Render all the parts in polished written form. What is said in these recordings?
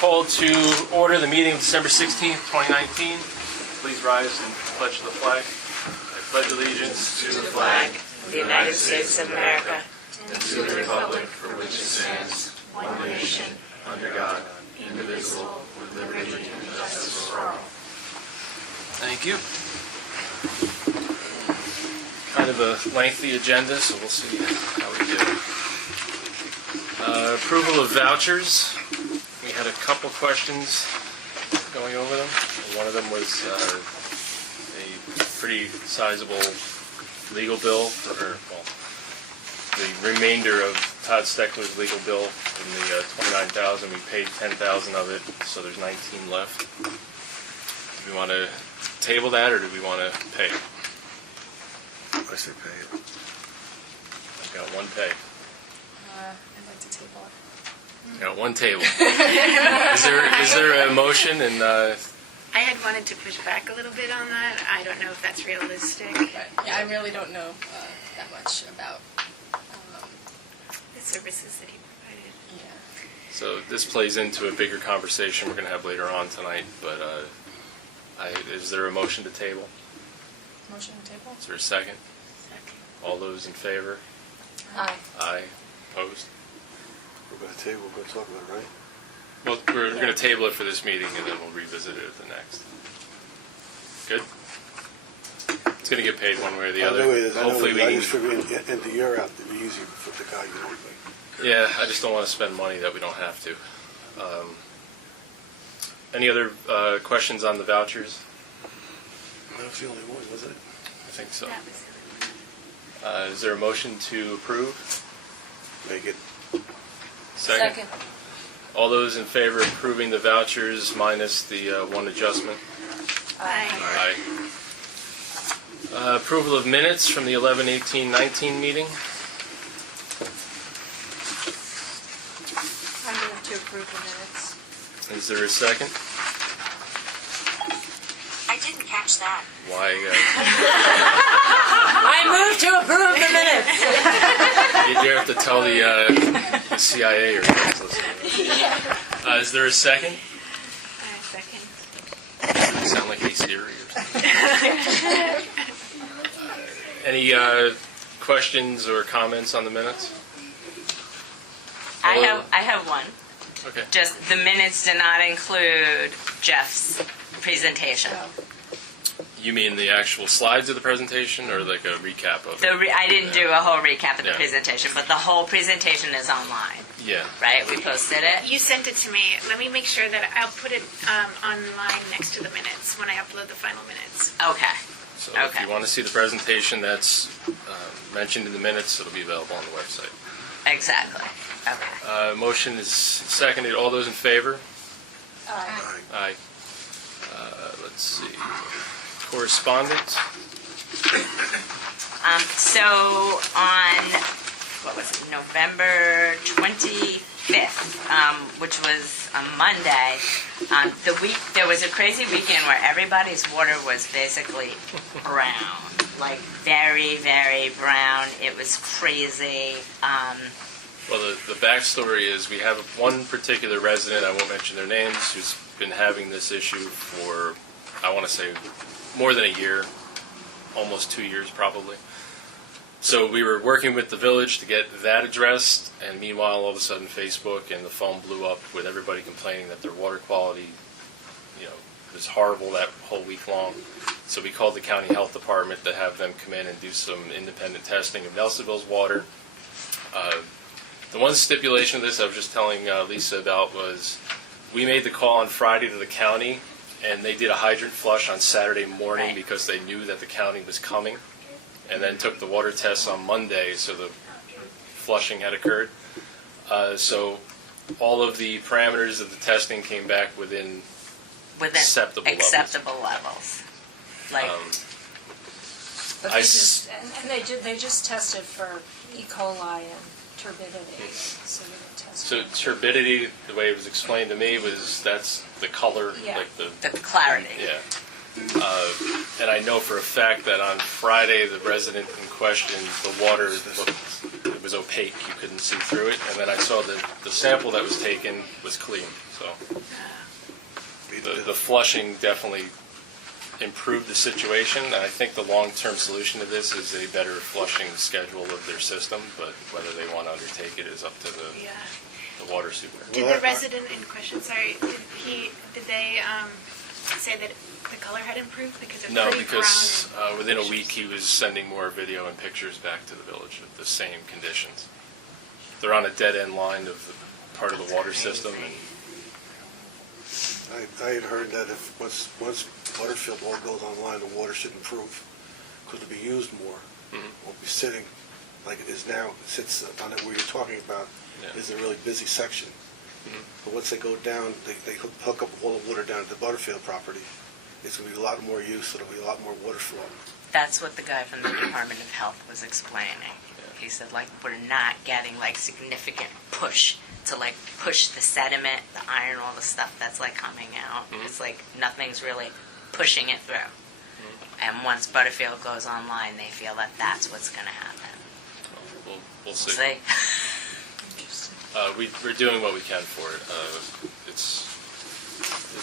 Call to order the meeting of December 16th, 2019. Please rise and pledge to the flag. I pledge allegiance to the flag of the United States of America, and to the republic for which it stands, one nation, under God, indivisible, with liberty and justice for all. Thank you. Kind of a lengthy agenda, so we'll see how we do. Approval of vouchers. We had a couple questions going over them. One of them was a pretty sizable legal bill for, the remainder of Todd Steckler's legal bill from the $29,000. We paid $10,000 of it, so there's $19 left. Do we want to table that, or do we want to pay it? I say pay it. I've got one pay. I'd like to table it. Got one table. Is there a motion? And I had wanted to push back a little bit on that. I don't know if that's realistic. Yeah, I really don't know that much about. The services that he provided. Yeah. so this plays into a bigger conversation we're going to have later on tonight. But is there a motion to table? Motion to table? Is there a second? Second. All those in favor? Aye. Aye. Opposed? We're going to table, we're going to talk about it, right? Well, we're going to table it for this meeting, and then we'll revisit it at the next. Good? It's going to get paid one way or the other. Hopefully we I can. just figure end the year out, it'd be easier for the guy, you know. Yeah, I just don't want to spend money that we don't have to. Any other questions on the vouchers? That was the only one, wasn't it? I think so. That was the other one. Is there a motion to approve? Make it. Second. All those in favor of approving the vouchers minus the one adjustment? Aye. Aye. Approval of minutes from the 11/18/19 meeting. I move to approve the minutes. Is there a second? I didn't catch that. Why? I move to approve the minutes. You have to tell the CIA or something. Is there a second? Second. You sound like a Siri or something. Any questions or comments on the minutes? I have one. Okay. Just the minutes did not include Jeff's presentation. You mean the actual slides of the presentation, or like a recap of it? I didn't do a whole recap of the Yeah. presentation, but the whole presentation is online, Yeah. right? We posted it. You sent it to me. Let me make sure that I'll put it online next to the minutes when I upload the final minutes. Okay. So if you want to see the presentation that's mentioned in the minutes, it'll be available on the website. Exactly. Okay. Motion is seconded. All those in favor? Aye. Aye. Let's see. Correspondence? So on, what was it, November 25th, which was a Monday, there was a crazy weekend where everybody's water was basically brown, like very, very brown. It was crazy. Well, the backstory is we have one particular resident, I won't mention their names, who's been having this issue for, I want to say, more than a year, almost 2 years probably. So we were working with the village to get that addressed, and meanwhile, all of a sudden, Facebook and the phone blew up with everybody complaining that their water quality, was horrible that whole week long. So we called the county health department to have them come in and do some independent testing of Nelsonville's water. The one stipulation of this I was just telling Lisa about was we made the call on Friday to the county, and they did a hydrant flush on Saturday morning Right. because they knew that the county was coming, and then took the water tests on Monday, so the flushing had occurred. So all of the parameters of the testing came back within acceptable levels. Like, But I they just tested for E. coli and turbidity, so they didn't test. So turbidity, the way it was explained to me, was that's the color, Yeah. like the clarity. yeah. And I know for a fact that on Friday, the resident in question, the water it was opaque. You couldn't see through it. And then I saw that the sample that was taken was clean. So the flushing definitely improved the situation. And I think the long-term solution to this is a better flushing schedule of their system. But whether they want to undertake it is up to the water super. Did the resident in question, sorry, did they say that the color had improved because it's No, pretty because brown? within a week he was sending more video and pictures back to the village of the same conditions. They're on a dead-end line of the part of the water system. And I had heard that if once Butterfield all goes online, the water should improve, because it'll be used more. Won't be sitting like it is now. It sits on it where you're talking about. Yeah. Is a really busy section. But once they go down, they hook up all the water down to the Butterfield property. It's going to be a lot more use, so there'll be a lot more water flow. That's what the guy from the Department of Health was explaining. He said, like, we're not getting, like, significant push to, like, push the sediment, the iron, all the stuff that's, like, coming out. It's like nothing's really pushing it through. And once Butterfield goes online, they feel that that's what's going to happen. we'll see. See? We're doing what we can for it. It's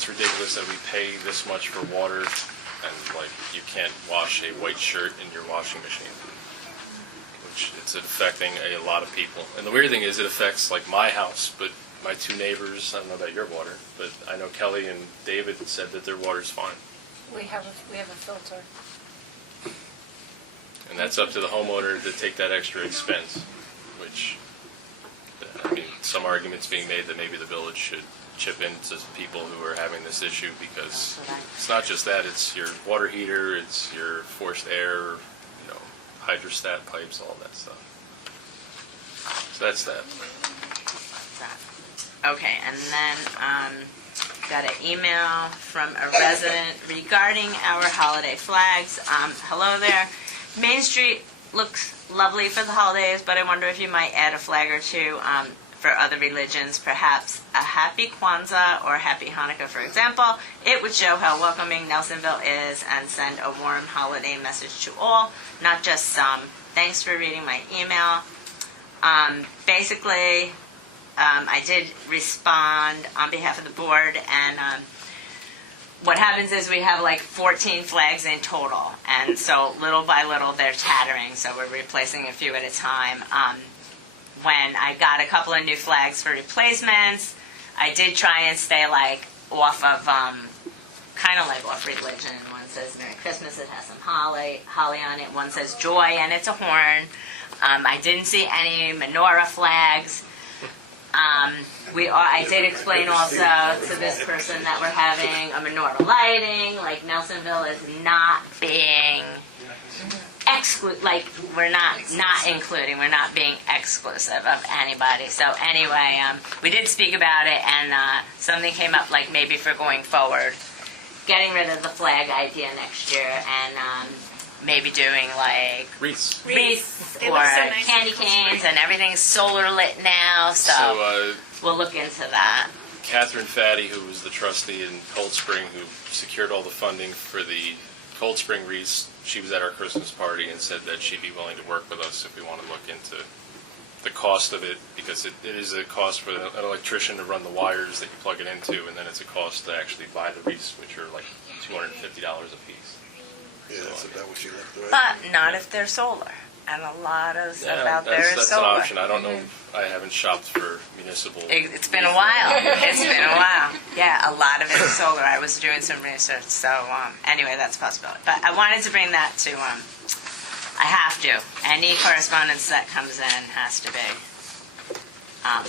ridiculous that we pay this much for water, and like you can't wash a white shirt in your washing machine, which it's affecting a lot of people. And the weird thing is, it affects like my house, but my two neighbors. I don't know about your water, but I know Kelly and David said that their water's fine, We have a filter. and that's up to the homeowner to take that extra expense, which. I mean, some arguments being made that maybe the village should chip into people who are having this issue, because it's not just that, it's your water heater, it's your forced air, hydrostat pipes, all that stuff. So that's that. Okay, and then got an email from a resident regarding our holiday flags. Hello there. Main Street looks lovely for the holidays, but I wonder if you might add a flag or two for other religions, perhaps a Happy Kwanzaa or Happy Hanukkah, for example. It would show how welcoming Nelsonville is and send a warm holiday message to all, not just some. Thanks for reading my email. Basically, I did respond on behalf of the board, and what happens is we have like 14 flags in total, and so little by little they're tattering, so we're replacing a few at a time. When I got a couple of new flags for replacements, I did try and stay like off of, kind of like off religion. One says Merry Christmas, it has some holly on it. One says joy, and it's a horn. I didn't see any menorah flags. I did explain also to this person that we're having a menorah lighting. Like, Nelsonville is not being we're not including, we're not being exclusive of anybody. So anyway, we did speak about it, and something came up, like maybe for going forward, getting rid of the flag idea next year, and maybe doing like wreaths They or look so nice candy in Cold canes, Spring. and everything's solar lit now, so we'll look into that. Catherine Fatty, who was the trustee in Cold Spring, who secured all the funding for the Cold Spring wreaths, she was at our Christmas party and said that she'd be willing to work with us if we want to look into the cost of it, because it is a cost for an electrician to run the wires that you plug it into, and then it's a cost to actually buy the wreaths, which are like $250 a piece. Yeah, that's about what she left, right? But not if they're solar. And a lot of stuff out there is that's solar. an option. I don't know. I haven't shopped for municipal. It's been a while. It's been a while. Yeah, a lot of it is solar. I was doing some research. So anyway, that's a possibility. But I wanted to bring that to, I have to. Any correspondence that comes in has to be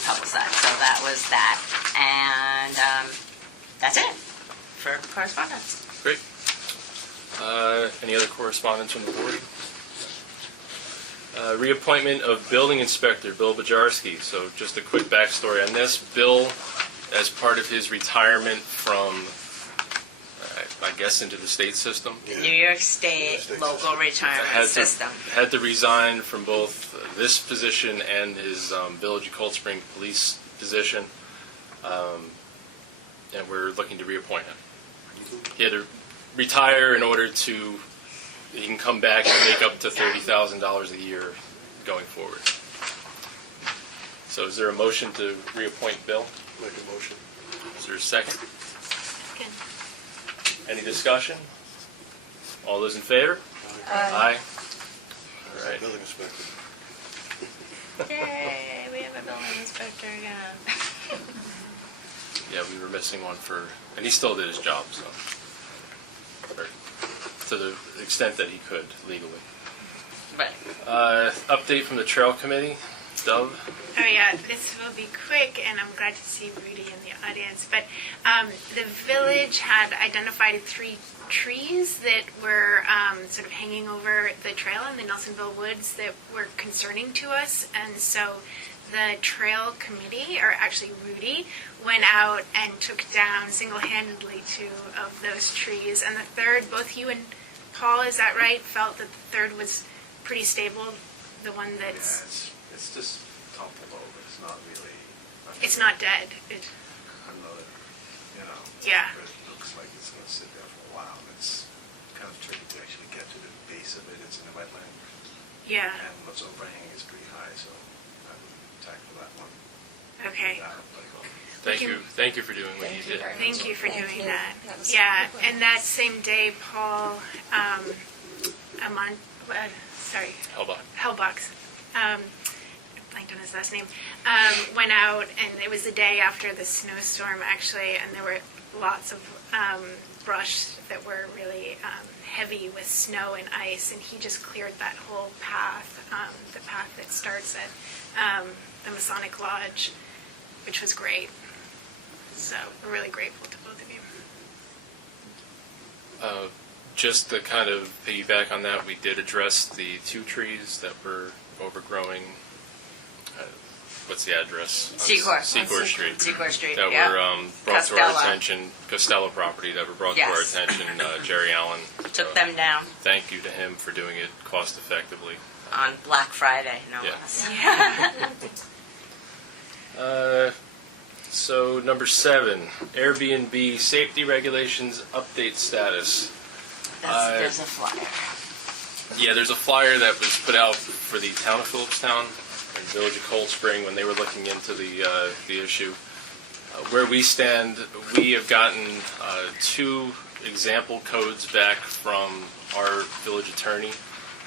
publicized. So that was that. And that's it for correspondence. Great. Any other correspondence from the board? Reappointment of Building Inspector Bill Bajarski. So just a quick backstory on this. Bill, as part of his retirement from, I guess, into the state system, Yeah. New York State local retirement system. had to resign from both this position and his Village of Cold Spring police position, and we're looking to reappoint him. He had to retire in order to, he can come back and make up to $30,000 a year going forward. So is there a motion to reappoint Bill? Make a motion. Is there a second? Good. Any discussion? All those in favor? Aye. All right. Building inspector. Yay, we have a building inspector again. Yeah, we were missing one for, and he still did his job, so. Or to the extent that he could legally. But Update from the Trail Committee. Dove? Oh yeah, this will be quick, and I'm glad to see Rudy in the audience. But the village had identified 3 trees that were sort of hanging over the trail in the Nelsonville Woods that were concerning to us, and so the Trail Committee, or actually Rudy, went out and took down single-handedly 2 of those trees. And the third, both you and Paul, is that right, felt that the third was pretty stable, the one that's... It's just toppled over. It's not really. It's not dead. Another, Yeah. It looks like it's going to sit there for a while. It's kind of tricky to actually get to the base of it. It's in the wetland, Yeah. and what's overhanging is pretty high, so I would tackle that one. Okay. Thank you. Thank you for doing what you did. Thank you for doing that. That was Yeah, great. and that same day, Paul, Hellbox, blanked on his last name, went out, and it was the day after the snowstorm, actually, and there were lots of brush that were really heavy with snow and ice, and he just cleared that whole path, the path that starts at the Masonic Lodge, which was great. So we're really grateful to both of you. Just to kind of piggyback on that, we did address the 2 trees that were overgrowing. What's the address? Secor. Secor Street. Secor Street, That yeah. were brought to our Costello. attention. Costello property that were brought to our Yes. attention. Jerry Allen. Took them down Thank you to him for doing it cost effectively. on Black Friday, no Yeah. less. So number 7, Airbnb safety regulations update status. There's a flyer. Yeah, there's a flyer that was put out for the town of Phillipstown and Village of Cold Spring when they were looking into the issue. Where we stand, we have gotten 2 example codes back from our village attorney.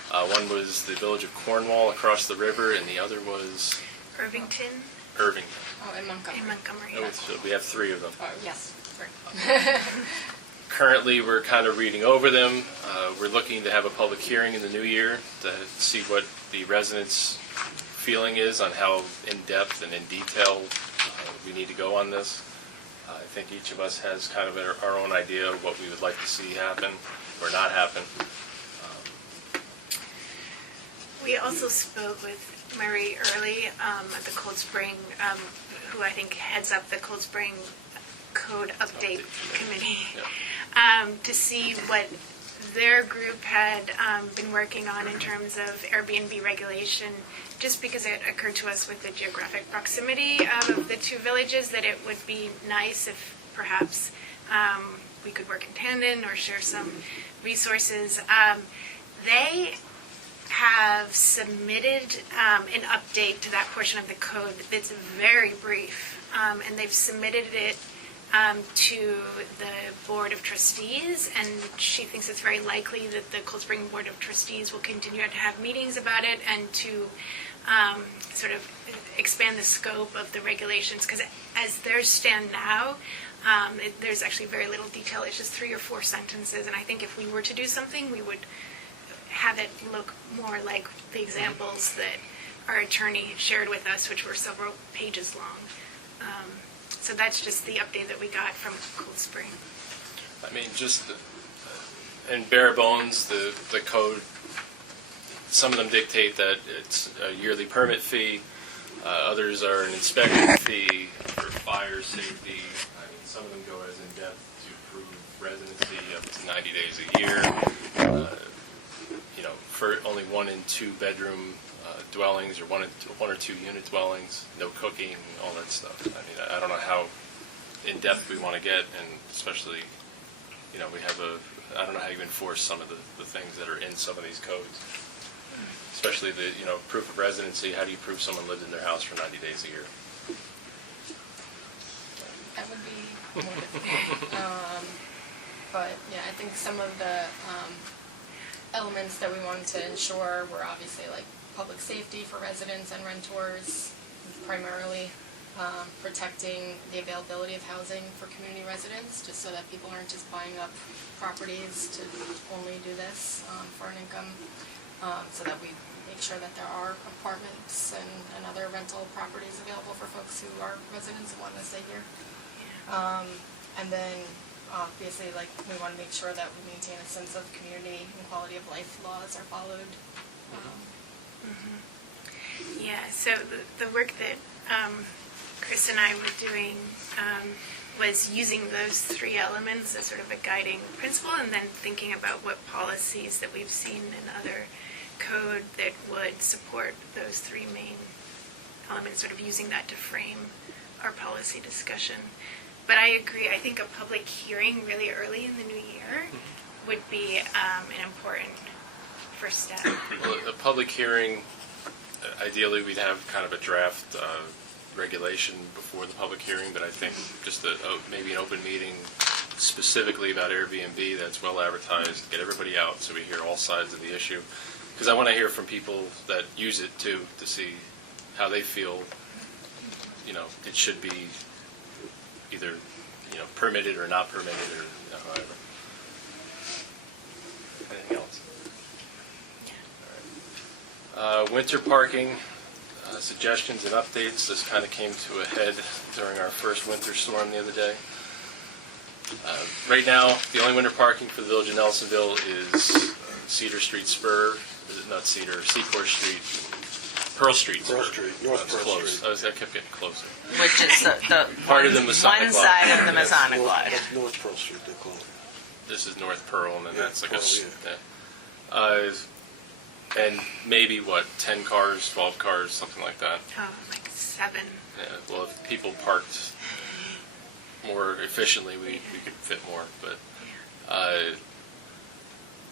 One was the Village of Cornwall across the river, and the other was Irvington Irving. Oh, in Montgomery. and Montgomery. So we have 3 of them. Oh, yes. Sorry. Currently, we're kind of reading over them. We're looking to have a public hearing in the new year to see what the residents' feeling is on how in-depth and in detail we need to go on this. I think each of us has kind of our own idea of what we would like to see happen or not happen. We also spoke with Murray Early at the Cold Spring, who I think heads up the Cold Spring Code Update Committee, to see what their group had been working on in terms of Airbnb regulation, just because it occurred to us with the geographic proximity of the 2 villages that it would be nice if perhaps we could work in tandem or share some resources. They have submitted an update to that portion of the code that's very brief, and they've submitted it to the Board of Trustees, and she thinks it's very likely that the Cold Spring Board of Trustees will continue to have meetings about it and to sort of expand the scope of the regulations, because as theirs stand now, there's actually very little detail. It's just 3 or 4 sentences, and I think if we were to do something, we would have it look more like the examples that our attorney shared with us, which were several pages long. So that's just the update that we got from Cold Spring. I mean, just in bare bones, the code, some of them dictate that it's a yearly permit fee, others are an inspection fee for fire safety. I mean, some of them go as in-depth to prove residency up to 90 days a year. For only 1 and 2 bedroom dwellings, or 1 or 2 unit dwellings, no cooking, all that stuff. I mean, I don't know how in-depth we want to get, and especially we have I don't know how you enforce some of the things that are in some of these codes. Especially the, proof of residency, how do you prove someone lived in their house for 90 days a year? That would be more difficult. But yeah, I think some of the elements that we wanted to ensure were obviously like public safety for residents and renters, primarily protecting the availability of housing for community residents, just so that people aren't just buying up properties to only do this for an income, so that we make sure that there are apartments and other rental properties available for folks who are residents and want to stay here. And then obviously, like, we want to make sure that we maintain a sense of community and quality of life laws are followed. Yeah, so the work that Chris and I were doing was using those three elements as sort of a guiding principle, and then thinking about what policies that we've seen in other code that would support those three main elements, sort of using that to frame our policy discussion. But I agree, I think a public hearing really early in the new year would be an important first step. Well, a public hearing, ideally we'd have kind of a draft regulation before the public hearing, but I think just maybe an open meeting specifically about Airbnb that's well advertised, get everybody out so we hear all sides of the issue. Because I want to hear from people that use it too, to see how they feel, it should be either, permitted or not permitted, or however. Anything else? All right. Winter parking, suggestions and updates. This kind of came to a head during our first winter storm the other day. Right now, the only winter parking for the village of Nelsonville is Cedar Street Spur, not Cedar, Seaport Street, Pearl Street. Pearl Street, North That's Pearl close. Street. I kept getting closer. Which is the Part of the Masonic one Lodge. side of the Masonic Lodge. That's North Pearl Street, they call it. This is North Pearl, and then Yeah, that's like Pearl, and maybe 10 cars, 12 cars, something like that. Oh, like 7. Yeah, well, if people parked more efficiently, we could fit more. But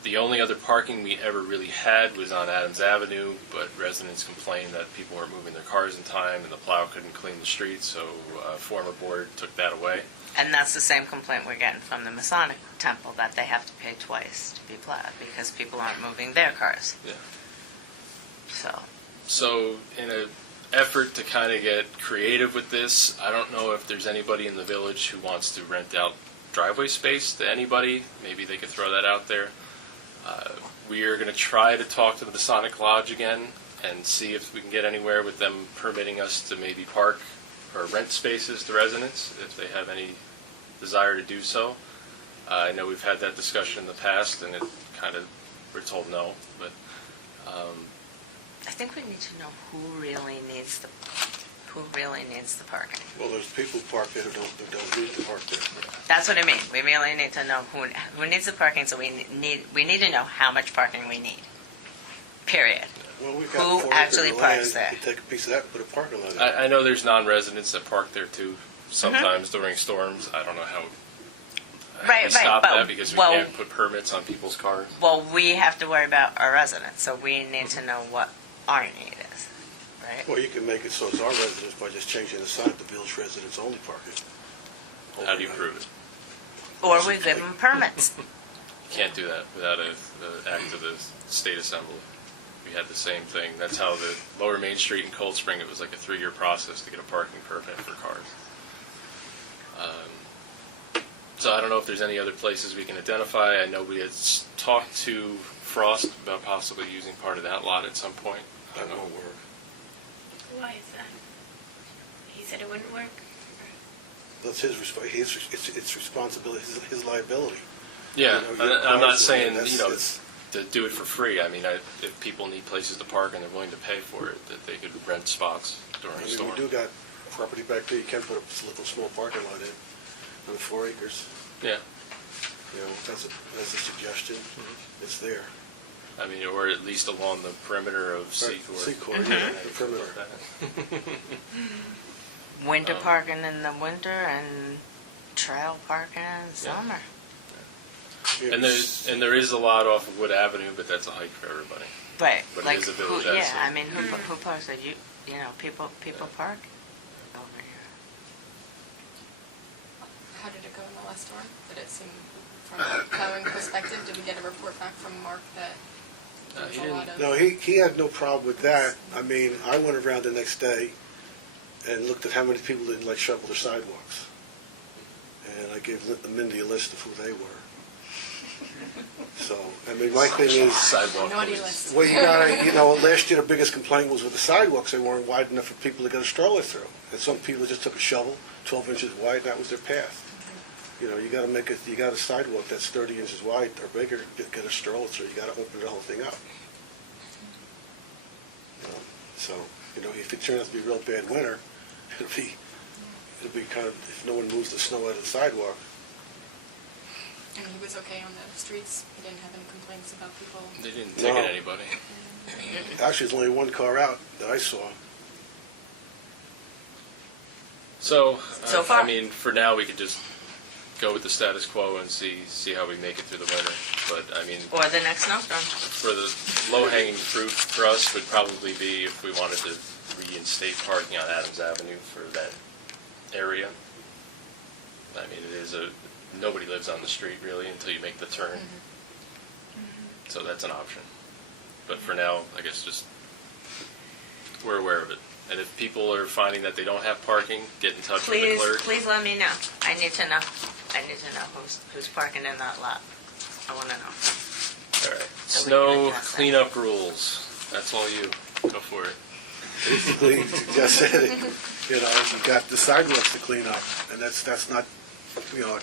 the only other parking we ever really had was on Adams Avenue, but residents complained that people weren't moving their cars in time and the plow couldn't clean the streets, so former board took that away. And that's the same complaint we're getting from the Masonic Temple, that they have to pay twice to be plowed because people aren't moving their cars. Yeah. So In an effort to kind of get creative with this, I don't know if there's anybody in the village who wants to rent out driveway space to anybody. Maybe they could throw that out there. We are going to try to talk to the Masonic Lodge again and see if we can get anywhere with them permitting us to maybe park or rent spaces to residents if they have any desire to do so. I know we've had that discussion in the past, and we're told no, but I think we need to know who really needs the parking. Well, there's people park there who don't need to park there. That's what I mean. We really need to know who needs the parking, so we need to know how much parking we need. Period. Well, we've got Who 4 actually acres of parks land. there? You take a piece of that and put a parking lot in. I know there's non-residents that park there too sometimes during storms. I don't know how we stop but- that because we well- can't put permits on people's cars. Well, we have to worry about our residents, so we need to know what our need is, right? Well, you can make it so it's our residents by just changing the sign to village residents only parking. How do you prove it? Or we give them permits. You can't do that without an act of the state assembly. We had the same thing. That's how the Lower Main Street in Cold Spring, it was like a 3-year process to get a parking permit for cars. So I don't know if there's any other places we can identify. I know we had talked to Frost about possibly using part of that lot at some point. I That don't know. won't work. Why is that? He said it wouldn't work? That's his it's responsibility, his liability. Yeah, You know, your I'm not cars, saying, that's- to do it for free. I mean, if people need places to park and they're willing to pay for it, that they could rent spots during I a mean, storm. we do got property back there, you can put a little small parking lot in, on the 4 acres. Yeah, You know, that's a suggestion. It's there. I mean, or at least along the perimeter of Secor. Secor, yeah, the perimeter. Winter parking in the winter and trail parking in summer. And there is a lot off of Wood Avenue, but that's a hike for everybody. Right, But it like, is a who, village yeah, asset. I mean, who parks there? You know, people park over here. How did it go in the last storm? Did it seem, from a plowing perspective, did we get a report back from Mark that there was he a lot didn't- of? No, he had no problem with that. I mean, I went around the next day and looked at how many people didn't like shovel their sidewalks. And I gave Mindy a list of who they were. So, I mean, my thing is, Sidewalk. Naughty was- list. well, you gotta, you know, last year the biggest complaint was with the sidewalks. They weren't wide enough for people to get a stroller through. And some people just took a shovel, 12 inches wide, and that was their path. You know, you gotta make it, you got a sidewalk that's 30 inches wide or bigger, get a stroller through. You gotta open the whole thing up. You know, so, you know, if it turns out to be a real bad winter, it'll be kind of, if no one moves the snow out of the sidewalk. And he was okay on the streets? He didn't have any complaints about people? They didn't No. ticket anybody. Actually, there's only one car out that I saw. So, So far. I mean, for now, we could just go with the status quo and see how we make it through the winter. But, I mean, Or the next snowstorm. for the low-hanging fruit for us would probably be if we wanted to reinstate parking on Adams Avenue for that area. I mean, nobody lives on the street really until you make the turn. So that's an option. But for now, I guess just, we're aware of it. And if people are finding that they don't have parking, get in touch with the clerk. Please let me know. I need to know. I need to know who's parking in that lot. I want to know. All right. So we Snow can address that. cleanup rules. That's all you. Go for it. Basically, you just said it, you know, you got the sidewalks to clean up, and that's not, you know,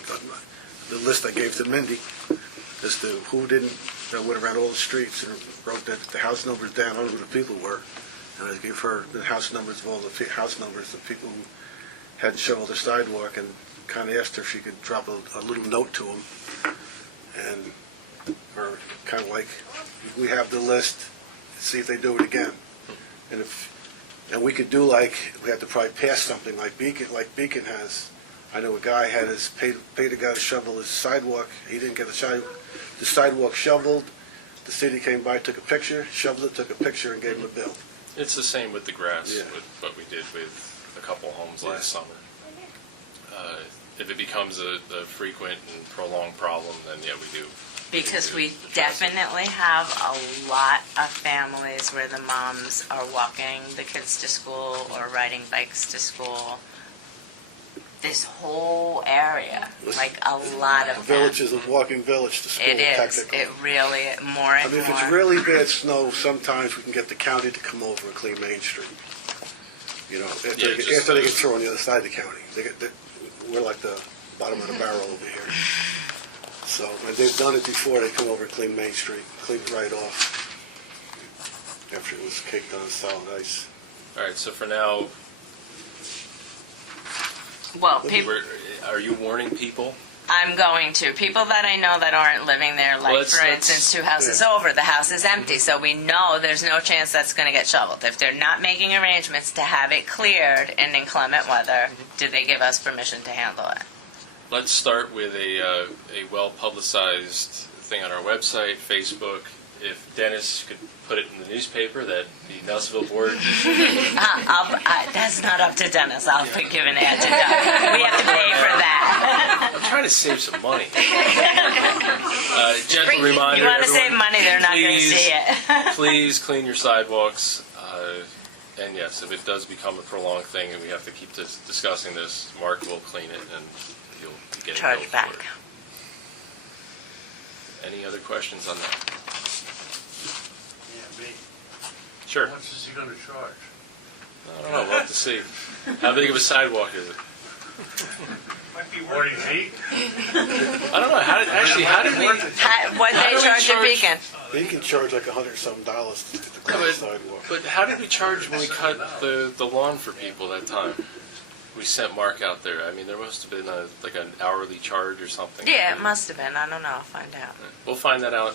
the list I gave to Mindy as to who didn't, that went around all the streets and wrote that the house numbers down on who the people were. And I gave her the house numbers of all the house numbers of people who hadn't shoveled their sidewalk, and kind of asked her if she could drop a little note to them. And, or kind of like, we have the list, see if they do it again. And we could do like, we have to probably pass something like Beacon has. I know a guy had paid a guy to shovel his sidewalk. He didn't get the sidewalk shoveled. The city came by, took a picture, shoveled it, took a picture, and gave him a bill. It's the same with the grass, Yeah. with what we did with a couple homes last summer. If it becomes a frequent and prolonged problem, then yeah, we do. Because we definitely have a lot of families where the moms are walking the kids to school or riding bikes to school. This whole area, like a lot A of village them. is a walking village to school, It is. technically. It really, more I and mean, if it's more. really bad snow, sometimes we can get the county to come over and clean Main Street. You know, after Yeah, they just- get through on the other side of the county. We're like the bottom of the barrel over here. So, and they've done it before. They come over and clean Main Street, clean it right off after it was caked on solid ice. All right, so for now, Well, people, are you warning people? I'm going to. People that I know that aren't living there, like, Well, for instance, 2 houses over, the house is empty, so we know there's no chance that's going to get shoveled. If they're not making arrangements to have it cleared in inclement weather, do they give us permission to handle it? Let's start with a well-publicized thing on our website, Facebook. If Dennis could put it in the newspaper that the Nelsonville Board, That's not up to Dennis. I'll give an ad to Doug. We have to pay for that. I'm trying to save some money. Gentle reminder, You want to everyone, save money, they're not going to please- see it. Please clean your sidewalks. And yes, if it does become a prolonged thing and we have to keep discussing this, Mark will clean it and he'll be getting Charge billed back. for it. Any other questions on that? Yeah, me. Sure. How much is he gonna charge? I don't know, we'll have to see. How big of a sidewalk is it? Might be 40 feet. I don't know, how did we... What How they do we charge at charge- Beacon? They can charge like $100-something to clean the sidewalk. But how did we charge when we cut the lawn for people that time? We sent Mark out there. I mean, there must have been like an hourly charge or something. Yeah, it must have been. I don't know. I'll find out. We'll find that out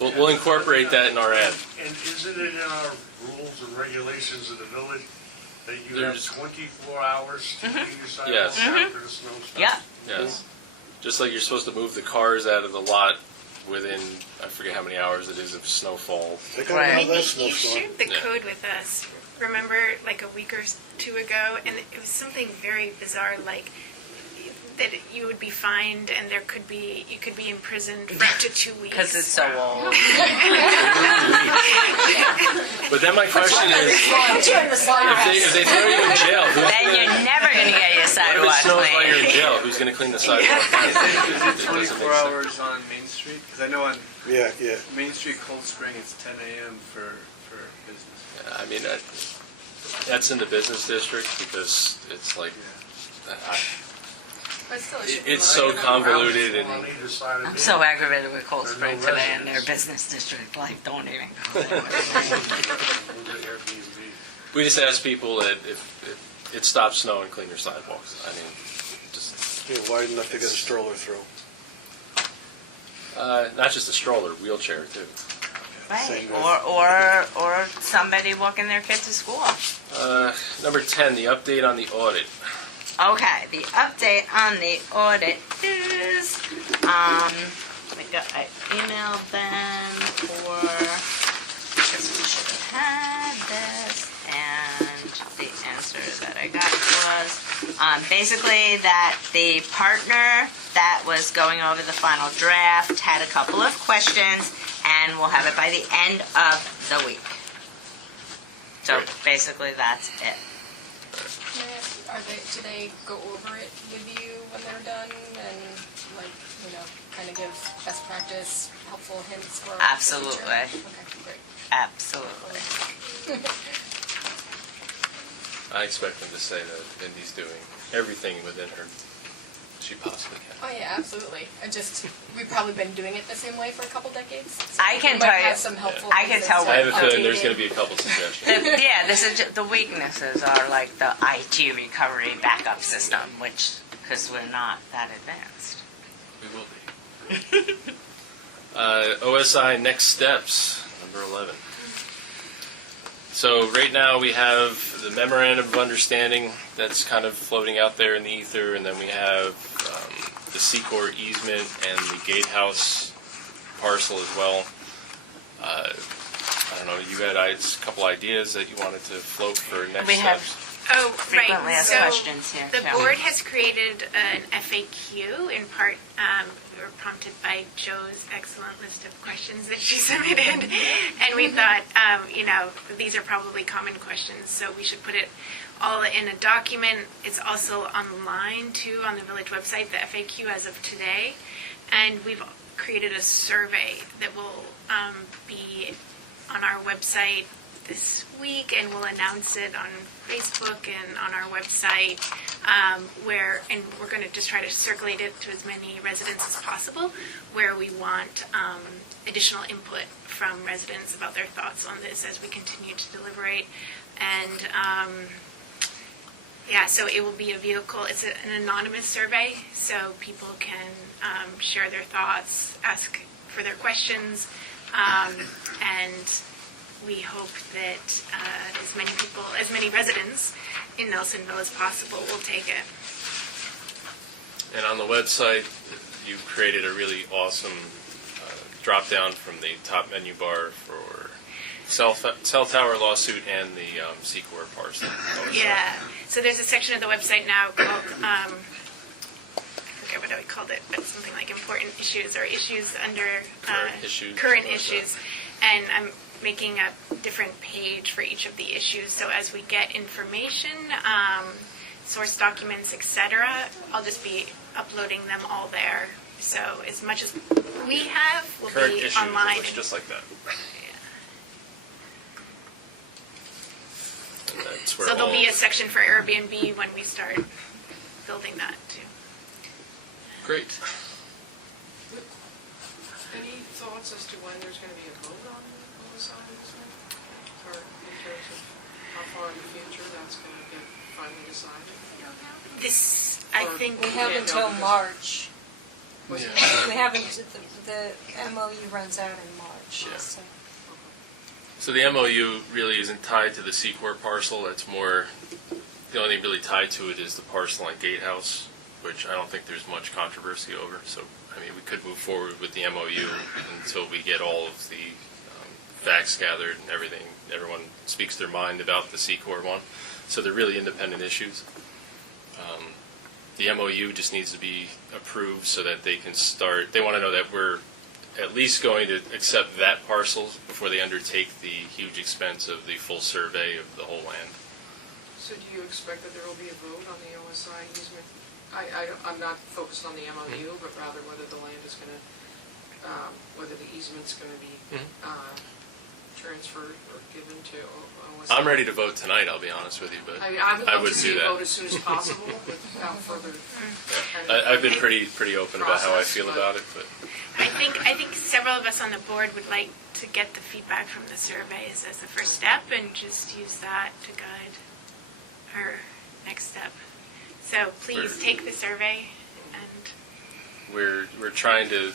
and we'll incorporate that in our ad. And isn't it in our rules and regulations of the village that you There's- have 24 hours to clean your Yes. sidewalk after the snowstorm? Yeah. Yes. Just like you're supposed to move the cars out of the lot within, I forget how many hours it is of snowfall. They got Right. all that You snowstorm. shared the Yeah. code with us, remember, like a week or two ago, and it was something very bizarre, like that you would be fined and you could be imprisoned for up to 2 weeks. Because it's so old. But then my question is, if they throw you in jail, who's Then gonna, you're never going to get your what if sidewalk it snows while you're in cleaned. jail? Who's going to clean the sidewalk? Is It it doesn't 24 make sense. hours on Main Street? Because I know on Yeah, yeah. Main Street, Cold Spring, it's 10 a.m. for business. I mean, that's in the business district because it's like, But still, it should be it's lower so than convoluted On and either side of I'm it. so aggravated with Cold There's Spring no today in their residents. business district. Like, don't even go there. Airbnb. we just ask people that if it stops snowing, clean your sidewalks. I mean, just, Wide enough to get a stroller through. not just a stroller, wheelchair too. Right. Same Or somebody walking their kid to school. Number 10, the update on the audit. Okay, the update on the audit is, I emailed them because we should have had this, and the answer that I got was, basically that the partner that was going over the final draft had a couple of questions, and we'll have it by the end of the week. So Great. basically, that's it. Can I ask, do they go over it with you when they're done and like, kind of give best practice, helpful hints for the future? Absolutely. Okay, great. Absolutely. I expect them to say that Mindy's doing everything within her she possibly can. Oh yeah, absolutely. We've probably been doing it the same way for a couple decades. So I can we might tell you- have some helpful I can hints tell as I to have a feeling updating. there's going to be a couple suggestions. Yeah, this is the weaknesses are like the IT recovery backup system, which because we're not that advanced. We will be. OSI next steps, number 11. So right now we have the memorandum of understanding that's kind of floating out there in the ether, and then we have the Secor easement and the gatehouse parcel as well. I don't know, you had a couple ideas that you wanted to float for next We have steps. Oh, frequently right. asked So questions here. the too. board has created an FAQ in part, we were prompted by Joe's excellent list of questions that she submitted. And we thought, these are probably common questions, so we should put it all in a document. It's also online too on the village website, the FAQ as of today. And we've created a survey that will be on our website this week, and we'll announce it on Facebook and on our website, and we're going to just try to circulate it to as many residents as possible, where we want additional input from residents about their thoughts on this as we continue to deliberate. And so it will be a vehicle. It's an anonymous survey, so people can share their thoughts, ask for their questions, and we hope that as many residents in Nelsonville as possible will take it. And on the website, you created a really awesome drop-down from the top menu bar for cell tower lawsuit and the Secor parcel. Yeah. So there's a section of the website now called, I forget what I called it, but something like important issues or issues under Current issues, current something like issues. And I'm making a different page for each of the issues. So as we get information, source documents, etc., I'll just be uploading them all there. So as much as we have will Current be issues, online. it looks just like that. And that's where So there'll all- be a section for Airbnb when we start building that too. Great. Any thoughts as to when there's going to be a vote on the sign easement? Or in terms of how far in the future that's going to get finally decided? This, I think, We have until March. Yeah. We haven't, the MOU runs out in March, Yeah. so. So the MOU really isn't tied to the Secor parcel. It's more, the only thing really tied to it is the parcel on Gatehouse. which I don't think there's much controversy over. So, I mean, we could move forward with the MOU until we get all of the facts gathered and everything. Everyone speaks their mind about the C-Corps one. So they're really independent issues. The MOU just needs to be approved so that they can start. They want to know that we're at least going to accept that parcel before they undertake the huge expense of the full survey of the whole land. So do you expect that there will be a vote on the OSI easement? I'm not focused on the MOU, but rather whether the land is going to, whether the easement's going to be transferred or given to OSI. I'm ready to vote tonight, I'll be honest with you, but I mean, I would love to wouldn't see do a that. vote as soon as possible without further. I've been pretty open about how I Process, feel but- about it, but I think several of us on the board would like to get the feedback from the surveys as the first step and just use that to guide our next step. So please take the survey and we're trying to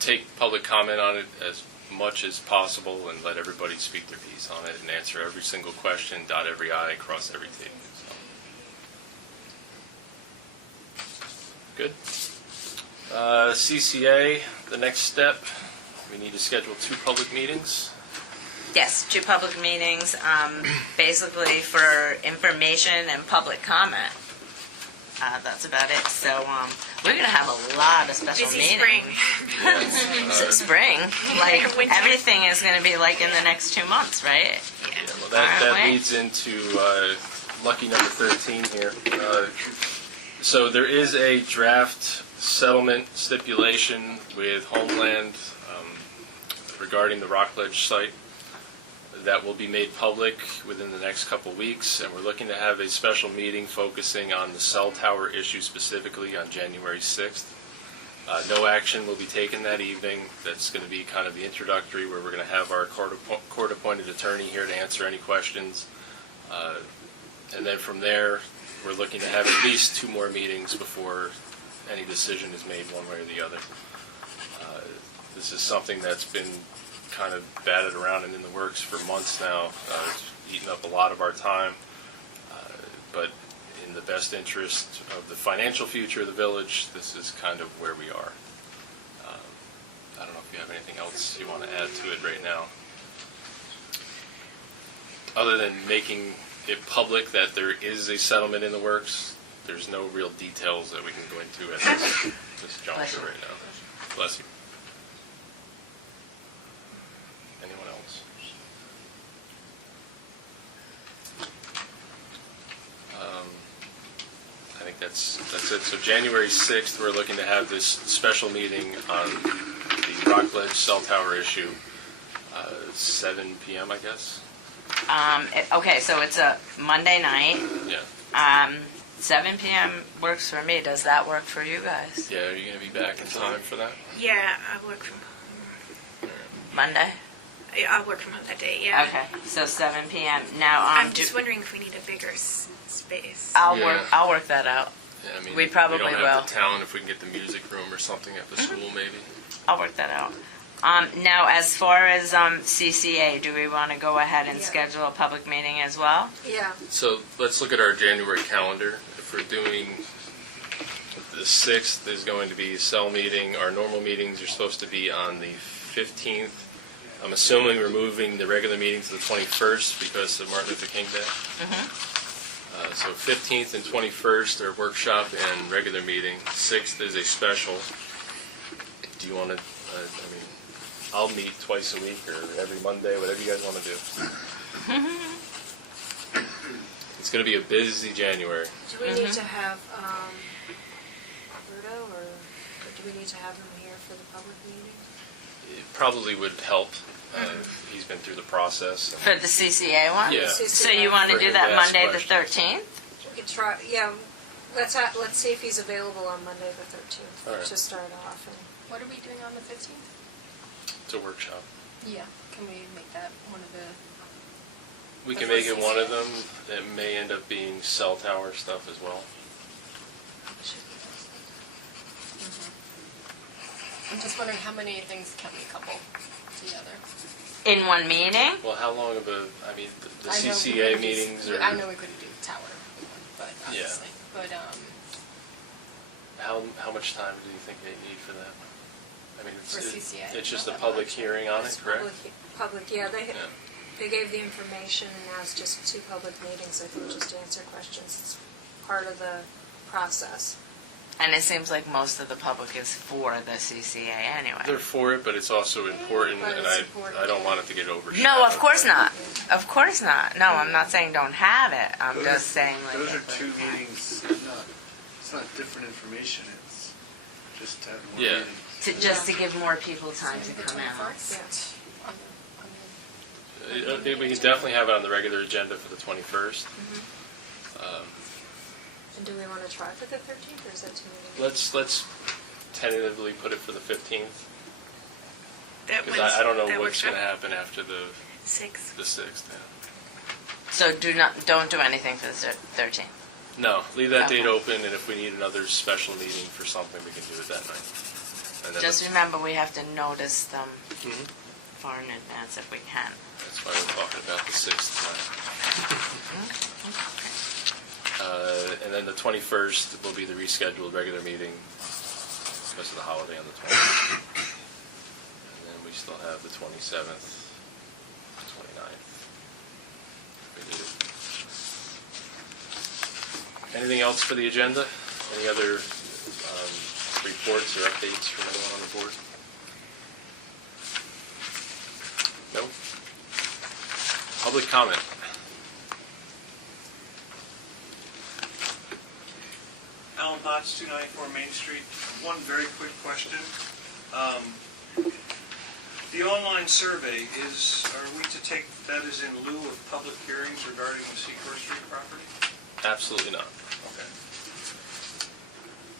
take public comment on it as much as possible and let everybody speak their piece on it and answer every single question, dot every I, cross every T. So. Good. CCA, the next step, we need to schedule 2 public meetings. Yes, 2 public meetings, basically for information and public comment. That's about it. So we're going to have a lot of special busy meetings. spring. Spring, like Winter. everything is going to be like in the next 2 months, right? Yeah. Well, that Alright. leads into lucky number 13 here. So there is a draft settlement stipulation with Homeland regarding the Rockledge site that will be made public within the next couple weeks, and we're looking to have a special meeting focusing on the cell tower issue specifically on January 6th. No action will be taken that evening. That's going to be kind of the introductory, where we're going to have our court-appointed attorney here to answer any questions. And then from there, we're looking to have at least 2 more meetings before any decision is made one way or the other. This is something that's been kind of batted around and in the works for months now. It's eaten up a lot of our time, but in the best interest of the financial future of the village, this is kind of where we are. I don't know if you have anything else you want to add to it right now. Other than making it public that there is a settlement in the works, there's no real details that we can go into at this juncture right now. Bless you. Anyone else? I think that's it. So January 6th, we're looking to have this special meeting on the Rockledge cell tower issue, 7 p.m., I guess. Okay, so it's a Monday night. Yeah. 7 p.m. works for me. Does that work for you guys? Yeah, are you going to be back in time for that? Yeah, I work from home. Monday? I'll work from home that day, yeah. Okay, so 7 p.m. Now, I'm just wondering if we need a bigger space. Yeah. I'll work that out. Yeah, I mean, We probably don't will. have the talent. If we can get the music room or something at the school, maybe. I'll work that out. Now, as far as CCA, do we want to go ahead and Yeah. schedule a public meeting as well? Yeah. So let's look at our January calendar. If we're doing the 6th is going to be a cell meeting. Our normal meetings are supposed to be on the 15th. I'm assuming we're moving the regular meeting to the 21st because of Martin Luther King Day. So 15th and 21st are workshop and regular meeting. 6th is a special. Do you want to, I'll meet twice a week or every Monday, whatever you guys want to do. It's going to be a busy January. Do we need to have Roberto, or do we need to have him here for the public meeting? It probably would help. He's been through the process. For the CCA one? Yeah. So you want to For do his that last Monday the question. 13th? We could try, yeah, let's see if he's available on Monday the 13th, All right. to start off. And What are we doing on the 15th? It's a workshop. Yeah. Can we make that one of the? We The can make first it one of CCA? them. It may end up being cell tower stuff as well. I'm just wondering how many things can we couple together? In one meeting? Well, how long of the I know we CCA couldn't do- meetings are... I know we couldn't do tower, but Yeah. obviously, but How much time do you think they need for that? I mean, For CCA? it's just a public hearing on it, correct? Public, yeah, Yeah. they gave the information, and now it's just 2 public meetings, I think, just to answer questions. It's part of the process. And it seems like most of the public is for the CCA anyway. They're for it, but it's also important, But and it's I important, don't yeah. want it to get overshadowed. No, of course not. Of course not. No, I'm not saying don't have it. I'm Those just saying like. Those are if two we have- meetings, it's not different information, it's just to have more Yeah. meetings. Just to give more people time to The come out. 21st? On We can definitely have it on the regular agenda for the 21st. And do we want to try for the 13th, or is that too many? Let's tentatively put it for the 15th, That because one's- I don't know that what's works going to for happen after the 6. 6th. Yeah. So don't do anything for the 13th. No, leave that date Okay. open, and if we need another special meeting for something, we can do it that night. And then Just remember, we have to notice them Mhm. far in advance if we can. That's why we're talking about the 6th tonight. And then the 21st will be the rescheduled regular meeting because of the holiday on the 20th. And then we still have the 27th, 29th. We need it. Anything else for the agenda? Any other reports or updates from anyone on the board? No? Public comment? Alan Potts, 294 Main Street. One very quick question. The online survey are we to take that as in lieu of public hearings regarding the Secor Street property? Absolutely not. Okay.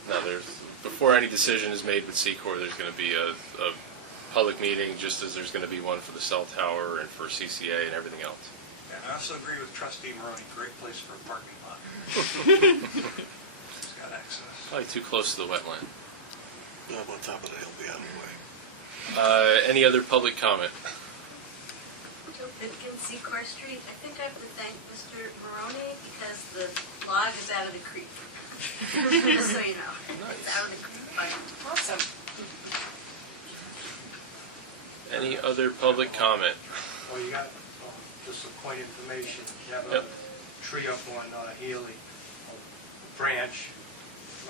No, before any decision is made with Secor, there's going to be a public meeting, just as there's going to be one for the cell tower and for CCA and everything else. And I also agree with Trustee Maroney, great place for a parking lot. It's got access. Probably too close to the wetland. Up on top of the hill, be out of the way. Any other public comment? In Secor Street, I think I have to thank Mr. Maroney because the log is out of the creek. Just so you know. It's out of the creek. Awesome. Any other public comment? Well, you got, just some point information, you have Yep. a tree up on Healy, a branch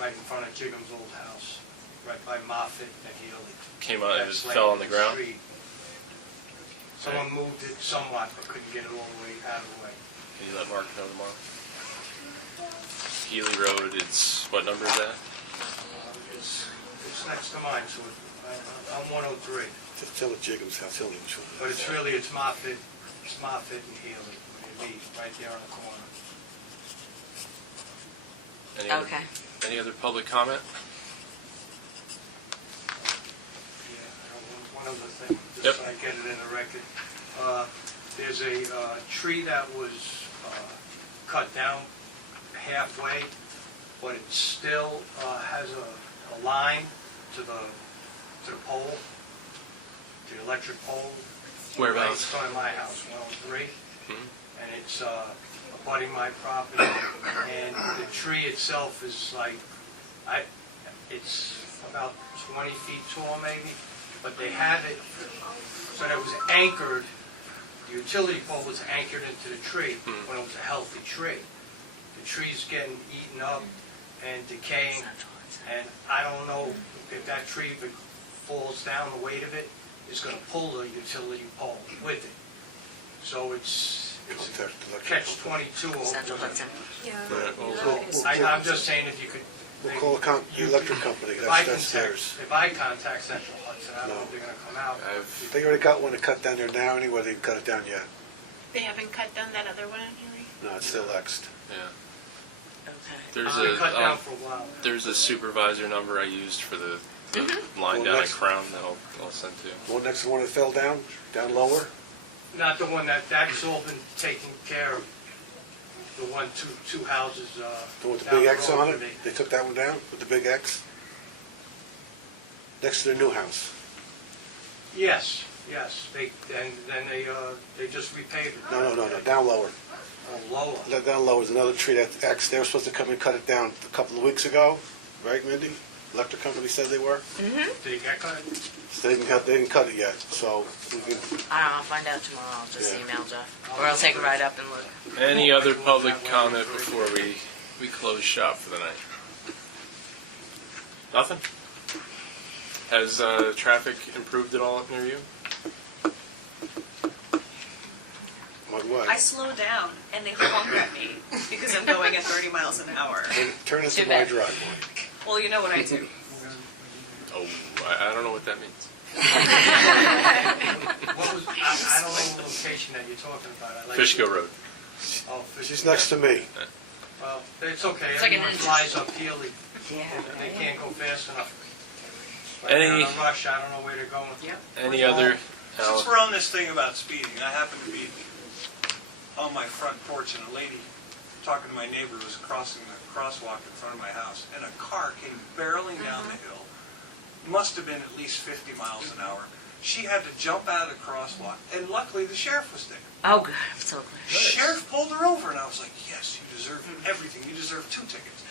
right in front of Jigham's old house, right by Moffett and Healy. Came out and That's just fell on laying the in ground? street. Someone moved it somewhat, but couldn't get it all the way out of the way. Can you let Mark know tomorrow? Healy Road, what number is that? It's next to mine, so I'm 103. Just tell it Jacob's house, he'll know which one. But it's Moffett and Healy, they meet right there on the corner. Okay. Any other public comment? One other thing, Yep. just so I get it in the record. There's a tree that was cut down halfway, but it still has a line to the pole, the electric pole. Whereabouts? Right in front of my house, 103. Mhm. And it's abutting my property. And the tree itself is it's about 20 feet tall maybe, but they have it so that it was anchored, the utility pole was anchored into the tree when it was a healthy tree. The tree's getting eaten up and decaying, and I don't know if that tree, if it falls down, the weight of it is going to pull the utility pole with it. So it's catch-22 Central over. Hudson. I'm just saying if you could. We'll call the electric company, If I that's theirs. if I contact Central Hudson, I don't know if they're going to come out. They already got one to cut down there now anyway, they didn't cut it down yet. They haven't cut down that other one on Healy? No, it's still Xed. Yeah. Okay. There's It's been cut down for a while. there's a supervisor number I used for the line Well, down at next- Crown that I'll send to you. The one next to the one that fell down lower? Not the one that's all been taken care of. The one, two houses, The one with the down big the X road on from me. it? They took that one down with the big X? Next to their new house? Yes. Then they just repaved it. No, down lower. Lower. Down lower is another tree that's X. They were supposed to come and cut it down a couple of weeks ago. right, Mindy? Electric company said they were. Did it get cut? They didn't cut it yet, so we can, I don't know, I'll find out tomorrow, I'll just Yeah. email Jeff, or I'll take a ride up and look. Any other public comment before we close shop for the night? Nothing? Has traffic improved at all up near you? what? I slow down and they honk at me because I'm going at 30 miles an hour. Turn into Too my bad. driveway. Well, you know what I do. Oh, I don't know what that means. What was, I don't know the location that you're talking about. I like Fishkill Road. Oh, She's next to me. Well, it's okay. It's like an Everyone inch. flies uphill. Yeah. They can't go fast enough. But Any- they're in a rush. I don't know where they're going. Any other? Since we're on this thing about speeding, I happen to be on my front porch and a lady talking to my neighbor who was crossing the crosswalk in front of my house, and a car came barreling down the hill. Must have been at least 50 miles an hour. She had to jump out of the crosswalk, and luckily the sheriff was there. Oh, good, I'm so glad. Sheriff pulled her over, and I was like, yes, you deserve everything. You deserve 2 tickets.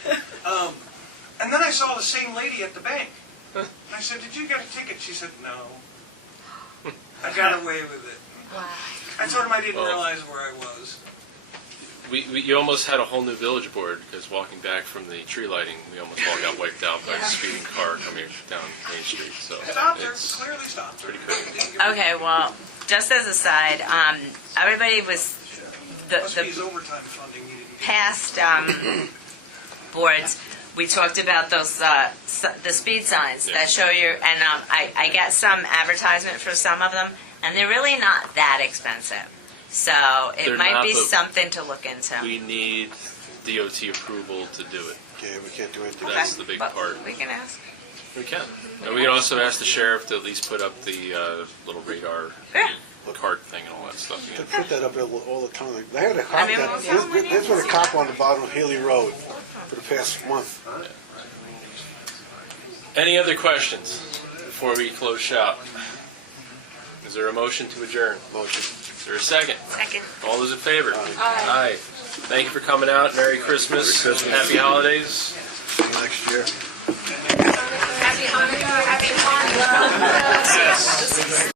And then I saw the same lady at the bank. And I said, did you get a ticket? She said, no. I got away with it. Wow. I told him I didn't Well- realize where I was. You almost had a whole new village board because walking back from the tree lighting, we almost all got wiped out by a speeding car coming down Main Street. So Stopped her, it's clearly stopped her. pretty crazy. Didn't give her- Okay, well, just as a side, everybody was, Must be the his overtime funding he didn't get. past boards, we talked about those, the speed signs that show you, and I get some advertisement for some of them, and they're really not that expensive. So it They're might not, be but something to look into. We need DOT approval to do it. Yeah, we can't do anything. That's the big But part. we can ask. We can. And we can also ask the sheriff to at least put up the little radar Yeah. cart thing and all that stuff. They Yeah. put that up all the time. They had a cop, I mean, that, well, someone there's been a needs cop to- on the bottom of Healy Road for the past month. Any other questions before we close shop? Is there a motion to adjourn? Motion. Is there a second? Second. All those in favor? Aye. Thank you for coming out. Merry Christmas. Merry Christmas. Happy holidays. See you next year. Happy Hanukkah. Happy Hanukkah. Yes.